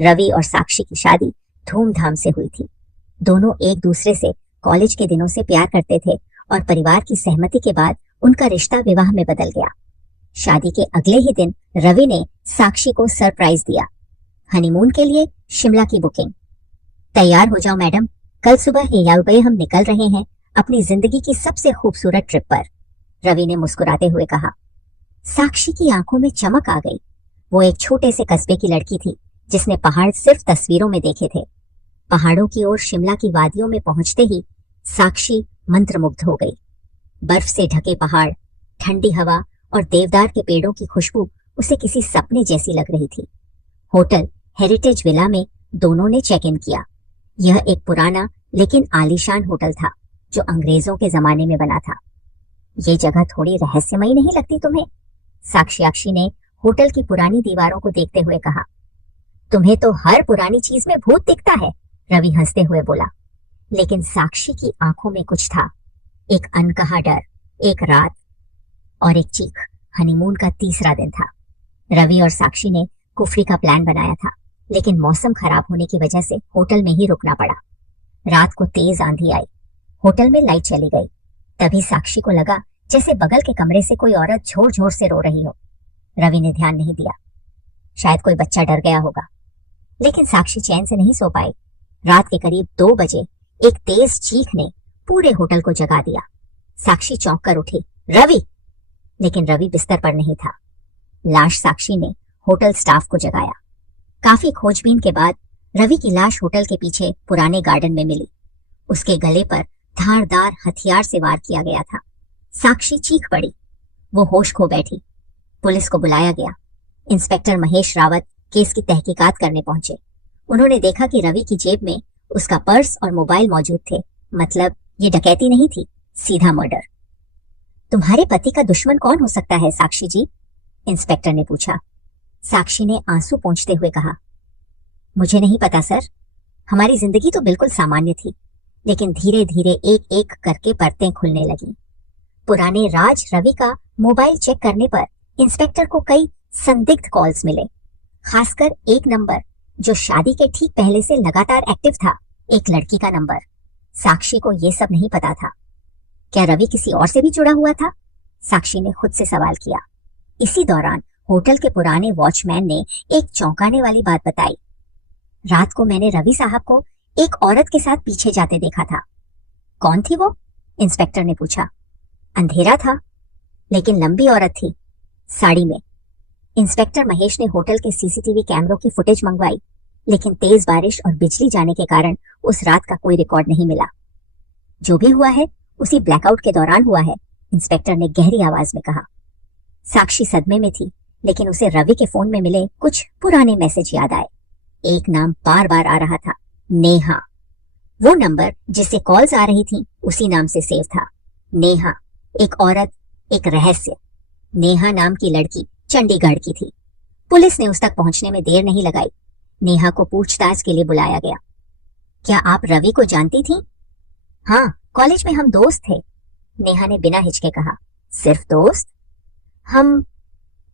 रवि और साक्षी की शादी धूमधाम से हुई थी। दोनों एक दूसरे से कॉलेज के दिनों से प्यार करते थे और परिवार की सहमति के बाद उनका रिश्ता विवाह में बदल गया। शादी के अगले ही दिन रवि ने साक्षी को सरप्राइज दिया। हनीमून के लिए शिमला की बुकिंग। तैयार हो जाओ मैडम, कल सुबह 11 बजे हम निकल रहे हैं अपनी जिंदगी की सबसे खूबसूरत ट्रिप पर, रवि ने मुस्कुराते हुए कहा। साक्षी की आंखों में चमक आ गई। वो एक छोटे से कस्बे की लड़की थी जिसने पहाड़ सिर्फ तस्वीरों में देखे थे। पहाड़ों की ओर शिमला की वादियों में पहुंचते ही साक्षी मंत्रमुग्ध हो गई। बर्फ से ढके पहाड़, ठंडी हवा और देवदार के पेड़ों की खुशबू उसे किसी सपने जैसी लग रही थी। होटल हेरिटेज विला में दोनों ने चेक इन किया। यह एक पुराना लेकिन आलीशान होटल था जो अंग्रेजों के जमाने में बना था। ये जगह थोड़ी रहस्यमयी नहीं लगती तुम्हें? साक्षी ने होटल की पुरानी दीवारों को देखते हुए कहा। तुम्हें तो हर पुरानी चीज में भूत दिखता है, रवि हंसते हुए बोला। लेकिन साक्षी की आंखों में कुछ था, एक अनकहा डर, एक रात और एक चीख। हनीमून का तीसरा दिन था। रवि और साक्षी ने कुफरी का प्लान बनाया था, लेकिन मौसम खराब होने की वजह से होटल में ही रुकना पड़ा। रात को तेज आंधी आई, होटल में लाइट चली गई। तभी साक्षी को लगा जैसे बगल के कमरे से कोई औरत जोर जोर से रो रही हो। रवि ने ध्यान नहीं दिया, शायद कोई बच्चा डर गया होगा। लेकिन साक्षी चैन से नहीं सो पाई। रात के करीब 2 बजे एक तेज चीख ने पूरे होटल को जगा दिया। साक्षी चौंक कर उठी, रवि! लेकिन रवि बिस्तर पर नहीं था। लाश साक्षी ने होटल स्टाफ को जगाया। काफी खोजबीन के बाद रवि की लाश होटल के पीछे पुराने गार्डन में मिली। उसके गले पर धारदार हथियार से वार किया गया था। साक्षी चीख पड़ी। वो होश खो बैठी। पुलिस को बुलाया गया। इंस्पेक्टर महेश रावत केस की तहकीकात करने पहुंचे। उन्होंने देखा कि रवि की जेब में उसका पर्स और मोबाइल मौजूद थे। मतलब ये डकैती नहीं थी, सीधा मर्डर। तुम्हारे पति का दुश्मन कौन हो सकता है साक्षी जी? इंस्पेक्टर ने पूछा। साक्षी ने आंसू पोंछते हुए कहा, मुझे नहीं पता सर। हमारी जिंदगी तो बिल्कुल सामान्य थी, लेकिन धीरे धीरे एक एक करके परतें खुलने लगी। पुराने राज रवि का मोबाइल चेक करने पर इंस्पेक्टर को कई संदिग्ध कॉल्स मिले, खासकर एक नंबर जो शादी के ठीक पहले से लगातार एक्टिव था, एक लड़की का नंबर। साक्षी को यह सब नहीं पता था। क्या रवि किसी और से भी जुड़ा हुआ था? साक्षी ने खुद से सवाल किया। इसी दौरान होटल के पुराने वॉचमैन ने एक चौंकाने वाली बात बताई। रात को मैंने रवि साहब को एक औरत के साथ पीछे जाते देखा था। कौन थी वो? इंस्पेक्टर ने पूछा। अंधेरा था, लेकिन लंबी औरत थी, साड़ी में। इंस्पेक्टर महेश ने होटल के सीसीटीवी कैमरों की फुटेज मंगवाई, लेकिन तेज बारिश और बिजली जाने के कारण उस रात का कोई रिकॉर्ड नहीं मिला। जो भी हुआ है उसी ब्लैकआउट के दौरान हुआ है, इंस्पेक्टर ने गहरी आवाज में कहा। साक्षी सदमे में थी, लेकिन उसे रवि के फोन में मिले कुछ पुराने मैसेज याद आए। एक नाम बार बार आ रहा था, नेहा। वो नंबर जिससे कॉल्स आ रही थी उसी नाम से सेव था। नेहा, एक औरत, एक रहस्य। नेहा नाम की लड़की चंडीगढ़ की थी। पुलिस ने उस तक पहुंचने में देर नहीं लगाई। नेहा को पूछताछ के लिए बुलाया गया। क्या आप रवि को जानती थी? हाँ, कॉलेज में हम दोस्त थे, नेहा ने बिना हिचके कहा। सिर्फ दोस्त? हम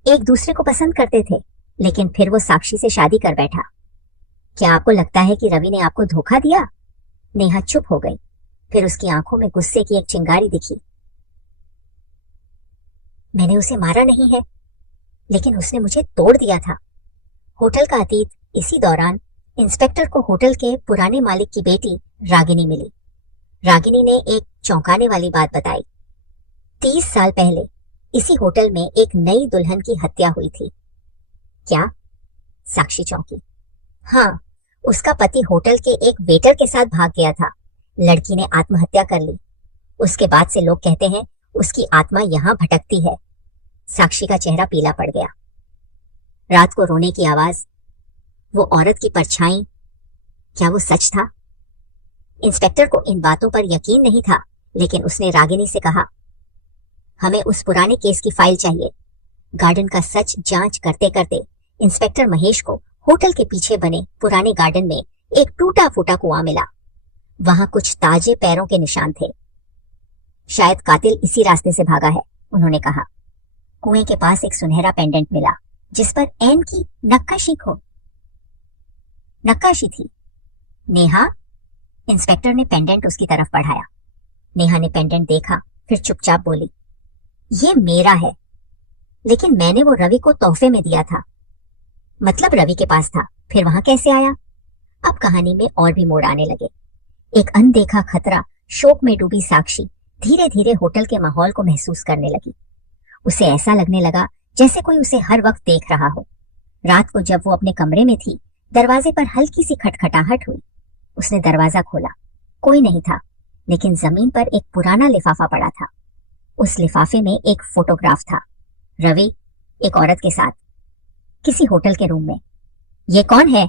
एक दूसरे को पसंद करते थे, लेकिन फिर वो साक्षी से शादी कर बैठा। क्या आपको लगता है कि रवि ने आपको धोखा दिया? नेहा चुप हो गई। फिर उसकी आंखों में गुस्से की एक चिंगारी दिखी। मैंने उसे मारा नहीं है, लेकिन उसने मुझे तोड़ दिया था। होटल का अतीत। इसी दौरान इंस्पेक्टर को होटल के पुराने मालिक की बेटी रागिनी मिली। रागिनी ने एक चौंकाने वाली बात बताई। 30 साल पहले इसी होटल में एक नई दुल्हन की हत्या हुई थी। क्या? साक्षी चौंकी। हाँ, उसका पति होटल के एक वेटर के साथ भाग गया था। लड़की ने आत्महत्या कर ली। उसके बाद से लोग कहते हैं उसकी आत्मा यहाँ भटकती है। साक्षी का चेहरा पीला पड़ गया। रात को रोने की आवाज, वो औरत की परछाई, क्या वो सच था? इंस्पेक्टर को इन बातों पर यकीन नहीं था, लेकिन उसने रागिनी से कहा, हमें उस पुराने केस की फाइल चाहिए। गार्डन का सच जांच करते करते इंस्पेक्टर महेश को होटल के पीछे बने पुराने गार्डन में एक टूटा फूटा कुआं मिला। वहां कुछ ताजे पैरों के निशान थे। शायद कातिल इसी रास्ते से भागा है, उन्होंने कहा। कुएं के पास एक सुनहरा पेंडेंट मिला, जिस पर एन की नक्काशी हो। नक्काशी थी। नेहा, इंस्पेक्टर ने पेंडेंट उसकी तरफ बढ़ाया। नेहा ने पेंडेंट देखा, फिर चुपचाप बोली, ये मेरा है, लेकिन मैंने वो रवि को तोहफे में दिया था। मतलब रवि के पास था, फिर वहां कैसे आया? अब कहानी में और भी मोड़ आने लगे। एक अनदेखा खतरा, शोक में डूबी साक्षी धीरे धीरे होटल के माहौल को महसूस करने लगी। उसे ऐसा लगने लगा जैसे कोई उसे हर वक्त देख रहा हो। रात को जब वो अपने कमरे में थी, दरवाजे पर हल्की सी खटखटाहट हुई। उसने दरवाजा खोला। कोई नहीं था, लेकिन जमीन पर एक पुराना लिफाफा पड़ा था। उस लिफाफे में एक फोटोग्राफ था, रवि एक औरत के साथ, किसी होटल के रूम में। ये कौन है?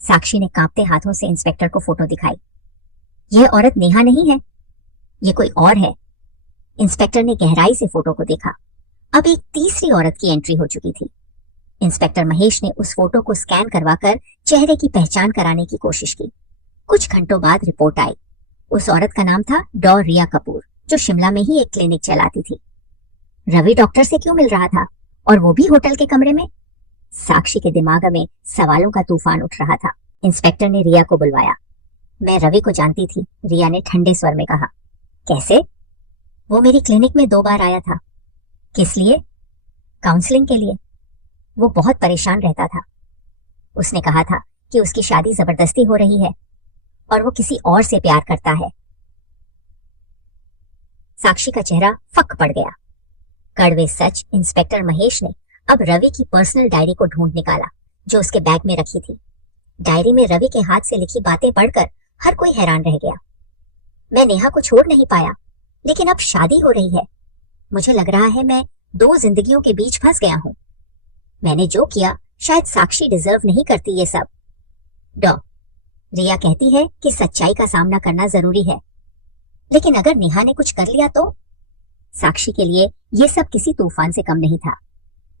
साक्षी ने कांपते हाथों से इंस्पेक्टर को फोटो दिखाई। यह औरत नेहा नहीं है, ये कोई और है। इंस्पेक्टर ने गहराई से फोटो को देखा। अब एक तीसरी औरत की एंट्री हो चुकी थी। इंस्पेक्टर महेश ने उस फोटो को स्कैन करवाकर चेहरे की पहचान कराने की कोशिश की। कुछ घंटों बाद रिपोर्ट आई। उस औरत का नाम था डॉ रिया कपूर, जो शिमला में ही एक क्लिनिक चलाती थी। रवि डॉक्टर से क्यों मिल रहा था, और वो भी होटल के कमरे में? साक्षी के दिमाग में सवालों का तूफान उठ रहा था। इंस्पेक्टर ने रिया को बुलवाया। मैं रवि को जानती थी, रिया ने ठंडे स्वर में कहा। कैसे? वो मेरी क्लिनिक में 2 बार आया था। किस लिए? काउंसलिंग के लिए। वो बहुत परेशान रहता था। उसने कहा था कि उसकी शादी जबरदस्ती हो रही है और वो किसी और से प्यार करता है। साक्षी का चेहरा फक पड़ गया। कड़वे सच इंस्पेक्टर महेश ने अब रवि की पर्सनल डायरी को ढूंढ निकाला, जो उसके बैग में रखी थी। डायरी में रवि के हाथ से लिखी बातें पढ़कर हर कोई हैरान रह गया। मैं नेहा को छोड़ नहीं पाया, लेकिन अब शादी हो रही है। मुझे लग रहा है मैं 2 जिंदगियों के बीच फंस गया हूं। मैंने जो किया शायद साक्षी डिजर्व नहीं करती ये सब। डॉ रिया कहती है कि सच्चाई का सामना करना जरूरी है, लेकिन अगर नेहा ने कुछ कर लिया तो? साक्षी के लिए ये सब किसी तूफान से कम नहीं था।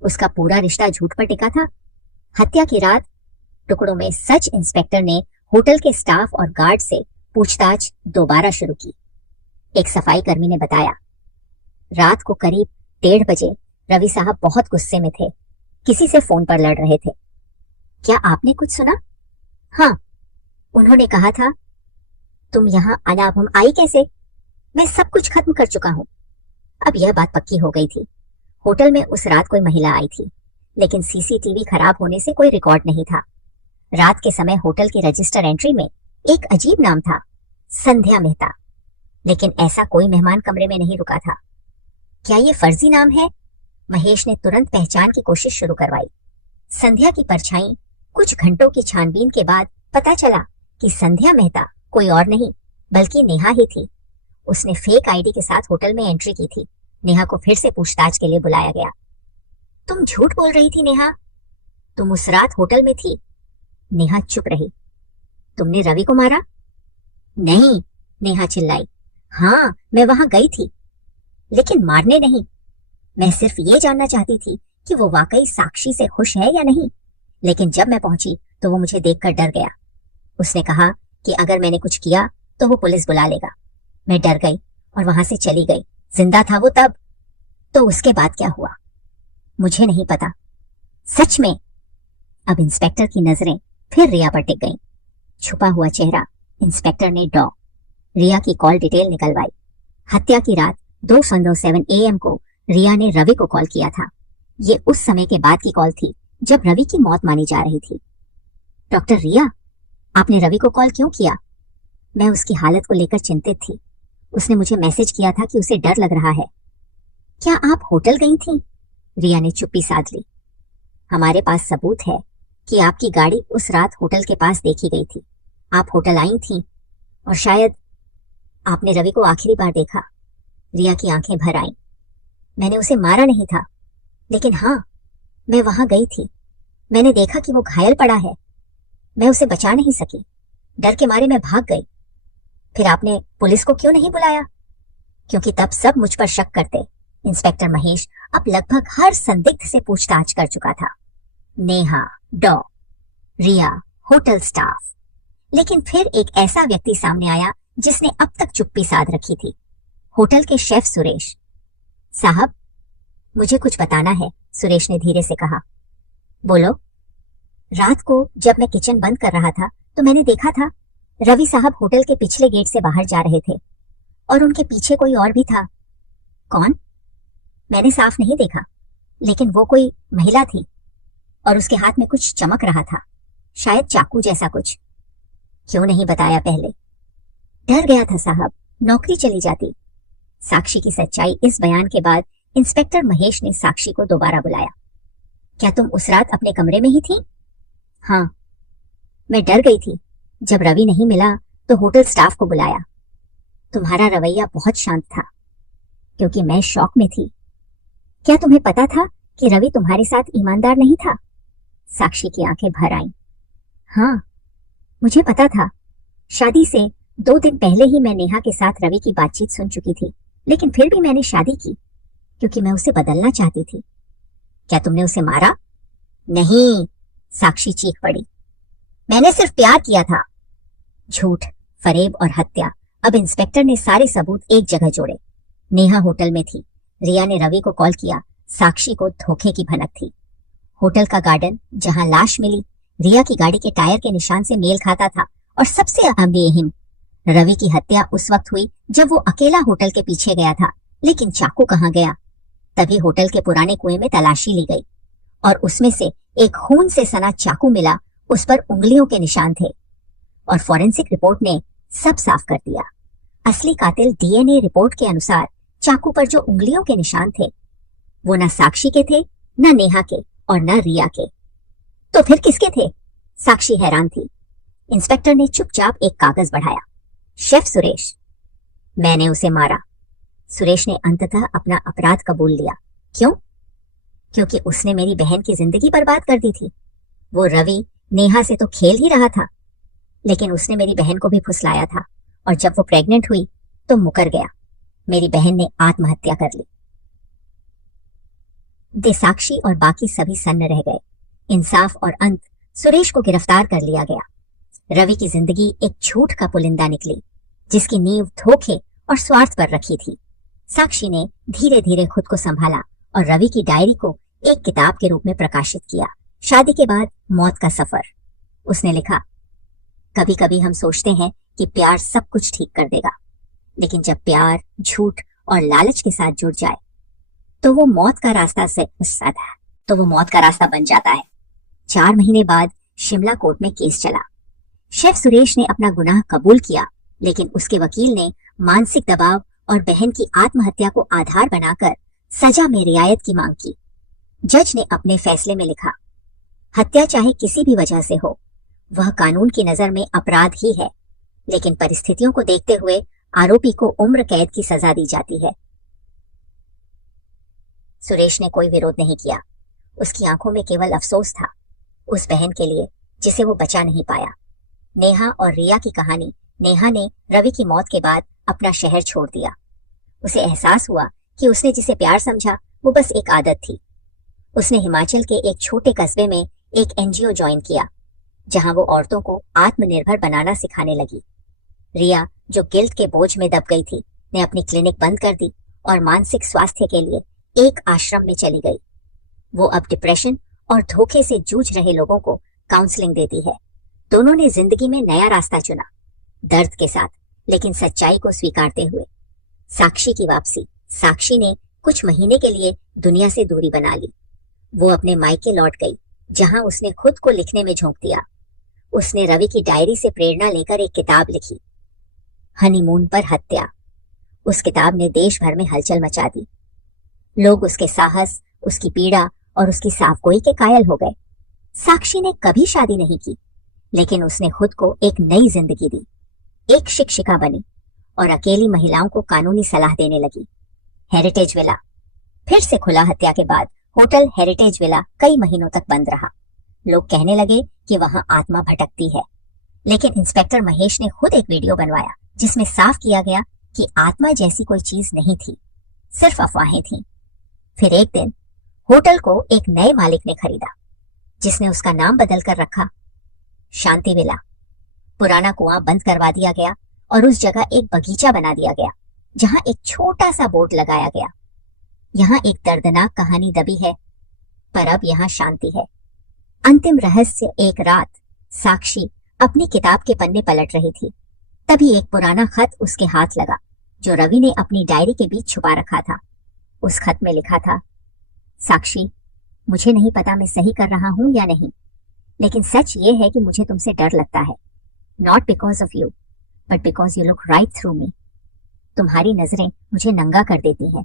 उसका पूरा रिश्ता झूठ पर टिका था। हत्या की रात टुकड़ों में सच इंस्पेक्टर ने होटल के स्टाफ और गार्ड से पूछताछ दोबारा शुरू की। एक सफाई कर्मी ने बताया, रात को करीब 1:30 बजे रवि साहब बहुत गुस्से में थे, किसी से फोन पर लड़ रहे थे। क्या आपने कुछ सुना? हाँ, उन्होंने कहा था, तुम यहाँ अनाप हम आई कैसे? मैं सब कुछ खत्म कर चुका हूँ। अब यह बात पक्की हो गई थी। होटल में उस रात कोई महिला आई थी, लेकिन सीसीटीवी खराब होने से कोई रिकॉर्ड नहीं था। रात के समय होटल के रजिस्टर एंट्री में एक अजीब नाम था, संध्या मेहता, लेकिन ऐसा कोई मेहमान कमरे में नहीं रुका था। क्या ये फर्जी नाम है? महेश ने तुरंत पहचान की कोशिश शुरू करवाई। संध्या की परछाई कुछ घंटों की छानबीन के बाद पता चला कि संध्या मेहता कोई और नहीं बल्कि नेहा ही थी। उसने फेक आईडी के साथ होटल में एंट्री की थी। नेहा को फिर से पूछताछ के लिए बुलाया गया। तुम झूठ बोल रही थी नेहा, तुम उस रात होटल में थी। नेहा चुप रही। तुमने रवि को मारा? नहीं, नेहा चिल्लाई। हाँ, मैं वहां गई थी, लेकिन मारने नहीं। मैं सिर्फ ये जानना चाहती थी कि वो वाकई साक्षी से खुश है या नहीं। लेकिन जब मैं पहुंची तो वो मुझे देखकर डर गया। उसने कहा कि अगर मैंने कुछ किया तो वो पुलिस बुला लेगा। मैं डर गई और वहां से चली गई। जिंदा था वो तब। तो उसके बाद क्या हुआ मुझे नहीं पता। सच में? अब इंस्पेक्टर की नजरें फिर रिया पर टिक गईं। छुपा हुआ चेहरा इंस्पेक्टर ने डॉ रिया की कॉल डिटेल निकलवाई। हत्या की रात 2:07 AM को रिया ने रवि को कॉल किया था। ये उस समय के बाद की कॉल थी जब रवि की मौत मानी जा रही थी। डॉक्टर रिया, आपने रवि को कॉल क्यों किया? मैं उसकी हालत को लेकर चिंतित थी। उसने मुझे मैसेज किया था कि उसे डर लग रहा है। क्या आप होटल गई थी? रिया ने चुप्पी साध ली। हमारे पास सबूत है कि आपकी गाड़ी उस रात होटल के पास देखी गई थी। आप होटल आई थी और शायद आपने रवि को आखिरी बार देखा। रिया की आंखें भर आईं। मैंने उसे मारा नहीं था, लेकिन हाँ, मैं वहां गई थी। मैंने देखा कि वो घायल पड़ा है। मैं उसे बचा नहीं सकी। डर के मारे मैं भाग गई। फिर आपने पुलिस को क्यों नहीं बुलाया? क्योंकि तब सब मुझ पर शक करते। इंस्पेक्टर महेश अब लगभग हर संदिग्ध से पूछताछ कर चुका था। नेहा, डॉ रिया, होटल स्टाफ। लेकिन फिर एक ऐसा व्यक्ति सामने आया जिसने अब तक चुप्पी साध रखी थी। होटल के शेफ सुरेश। साहब, मुझे कुछ बताना है, सुरेश ने धीरे से कहा। बोलो। रात को जब मैं किचन बंद कर रहा था तो मैंने देखा था रवि साहब होटल के पिछले गेट से बाहर जा रहे थे और उनके पीछे कोई और भी था। कौन? मैंने साफ नहीं देखा, लेकिन वो कोई महिला थी और उसके हाथ में कुछ चमक रहा था, शायद चाकू जैसा कुछ। क्यों नहीं बताया पहले? डर गया था साहब, नौकरी चली जाती। साक्षी की सच्चाई इस बयान के बाद इंस्पेक्टर महेश ने साक्षी को दोबारा बुलाया। क्या तुम उस रात अपने कमरे में ही थी? हाँ, मैं डर गई थी। जब रवि नहीं मिला तो होटल स्टाफ को बुलाया। तुम्हारा रवैया बहुत शांत था, क्योंकि मैं शॉक में थी। क्या तुम्हें पता था कि रवि तुम्हारे साथ ईमानदार नहीं था? साक्षी की आंखें भर आईं। हाँ, मुझे पता था। शादी से 2 दिन पहले ही मैं नेहा के साथ रवि की बातचीत सुन चुकी थी, लेकिन फिर भी मैंने शादी की क्योंकि मैं उसे बदलना चाहती थी। क्या तुमने उसे मारा? नहीं, साक्षी चीख पड़ी। मैंने सिर्फ प्यार किया था। झूठ, फरेब और हत्या। अब इंस्पेक्टर ने सारे सबूत एक जगह जोड़े। नेहा होटल में थी। रिया ने रवि को कॉल किया। साक्षी को धोखे की भनक थी। होटल का गार्डन जहां लाश मिली रिया की गाड़ी के टायर के निशान से मेल खाता था। और सबसे अहम, रवि की हत्या उस वक्त हुई जब वो अकेला होटल के पीछे गया था। लेकिन चाकू कहाँ गया? तभी होटल के पुराने कुएं में तलाशी ली गई और उसमें से एक खून से सना चाकू मिला। उस पर उंगलियों के निशान थे और फॉरेंसिक रिपोर्ट ने सब साफ कर दिया। असली कातिल डीएनए रिपोर्ट के अनुसार चाकू पर जो उंगलियों के निशान थे वो न साक्षी के थे, न नेहा के और न रिया के। तो फिर किसके थे? साक्षी हैरान थी। इंस्पेक्टर ने चुपचाप एक कागज बढ़ाया। शेफ सुरेश, मैंने उसे मारा। सुरेश ने अंततः अपना अपराध कबूल लिया। क्यों? क्योंकि उसने मेरी बहन की जिंदगी बर्बाद कर दी थी। वो रवि नेहा से तो खेल ही रहा था, लेकिन उसने मेरी बहन को भी फुसलाया था और जब वो प्रेग्नेंट हुई तो मुकर गया। मेरी बहन ने आत्महत्या कर ली। दे साक्षी और बाकी सभी सन्न रह गए। इंसाफ और अंत, सुरेश को गिरफ्तार कर लिया गया। रवि की जिंदगी एक झूठ का पुलिंदा निकली जिसकी नींव धोखे और स्वार्थ पर रखी थी। साक्षी ने धीरे धीरे खुद को संभाला और रवि की डायरी को एक किताब के रूप में प्रकाशित किया। शादी के बाद मौत का सफर। उसने लिखा, कभी कभी हम सोचते हैं कि प्यार सब कुछ ठीक कर देगा, लेकिन जब प्यार झूठ और लालच के साथ जुड़ जाए तो वो मौत का रास्ता बन जाता है। 4 महीने बाद शिमला कोर्ट में केस चला। शेफ सुरेश ने अपना गुनाह कबूल किया, लेकिन उसके वकील ने मानसिक दबाव और बहन की आत्महत्या को आधार बनाकर सजा में रियायत की मांग की। जज ने अपने फैसले में लिखा, हत्या चाहे किसी भी वजह से हो, वह कानून की नजर में अपराध ही है, लेकिन परिस्थितियों को देखते हुए आरोपी को उम्र कैद की सजा दी जाती है। सुरेश ने कोई विरोध नहीं किया। उसकी आंखों में केवल अफसोस था, उस बहन के लिए जिसे वो बचा नहीं पाया। नेहा और रिया की कहानी। नेहा ने रवि की मौत के बाद अपना शहर छोड़ दिया। उसे एहसास हुआ कि उसने जिसे प्यार समझा वो बस एक आदत थी। उसने हिमाचल के एक छोटे कस्बे में एक एनजीओ ज्वाइन किया, जहां वो औरतों को आत्मनिर्भर बनाना सिखाने लगी। रिया, जो गिल्ट के बोझ में दब गई थी, ने अपनी क्लिनिक बंद कर दी और मानसिक स्वास्थ्य के लिए एक आश्रम में चली गई। वो अब डिप्रेशन और धोखे से जूझ रहे लोगों को काउंसलिंग देती है। दोनों ने जिंदगी में नया रास्ता चुना, दर्द के साथ लेकिन सच्चाई को स्वीकारते हुए। साक्षी की वापसी। साक्षी ने कुछ महीने के लिए दुनिया से दूरी बना ली। वो अपने मायके लौट गई, जहां उसने खुद को लिखने में झोंक दिया। उसने रवि की डायरी से प्रेरणा लेकर एक किताब लिखी, हनीमून पर हत्या। उस किताब ने देश भर में हलचल मचा दी। लोग उसके साहस, उसकी पीड़ा और उसकी साफगोई के कायल हो गए। साक्षी ने कभी शादी नहीं की, लेकिन उसने खुद को एक नई जिंदगी दी। एक शिक्षिका बनी और अकेली महिलाओं को कानूनी सलाह देने लगी। हेरिटेज विला फिर से खुला। हत्या के बाद होटल हेरिटेज विला कई महीनों तक बंद रहा। लोग कहने लगे कि वहां आत्मा भटकती है, लेकिन इंस्पेक्टर महेश ने खुद एक वीडियो बनवाया जिसमें साफ किया गया कि आत्मा जैसी कोई चीज नहीं थी, सिर्फ अफवाहें थीं। फिर एक दिन होटल को एक नए मालिक ने खरीदा, जिसने उसका नाम बदल कर रखा शांति विला। पुराना कुआं बंद करवा दिया गया और उस जगह एक बगीचा बना दिया गया, जहां एक छोटा सा बोर्ड लगाया गया, यहाँ एक दर्दनाक कहानी दबी है, पर अब यहाँ शांति है। अंतिम रहस्य। एक रात साक्षी अपनी किताब के पन्ने पलट रही थी, तभी एक पुराना खत उसके हाथ लगा जो रवि ने अपनी डायरी के बीच छुपा रखा था। उस खत में लिखा था, साक्षी, मुझे नहीं पता मैं सही कर रहा हूं या नहीं, लेकिन सच ये है कि मुझे तुमसे डर लगता है। Not because of you but because you look right through me. तुम्हारी नजरें मुझे नंगा कर देती हैं।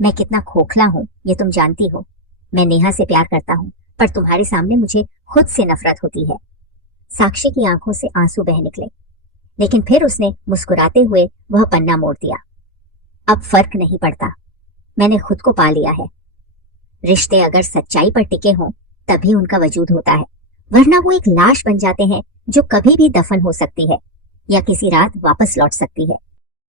मैं कितना खोखला हूं ये तुम जानती हो। मैं नेहा से प्यार करता हूं, पर तुम्हारे सामने मुझे खुद से नफरत होती है। साक्षी की आंखों से आंसू बह निकले, लेकिन फिर उसने मुस्कुराते हुए वह पन्ना मोड़ दिया। अब फर्क नहीं पड़ता, मैंने खुद को पा लिया है। रिश्ते अगर सच्चाई पर टिके हों तभी उनका वजूद होता है, वरना वो एक लाश बन जाते हैं जो कभी भी दफन हो सकती है या किसी रात वापस लौट सकती है।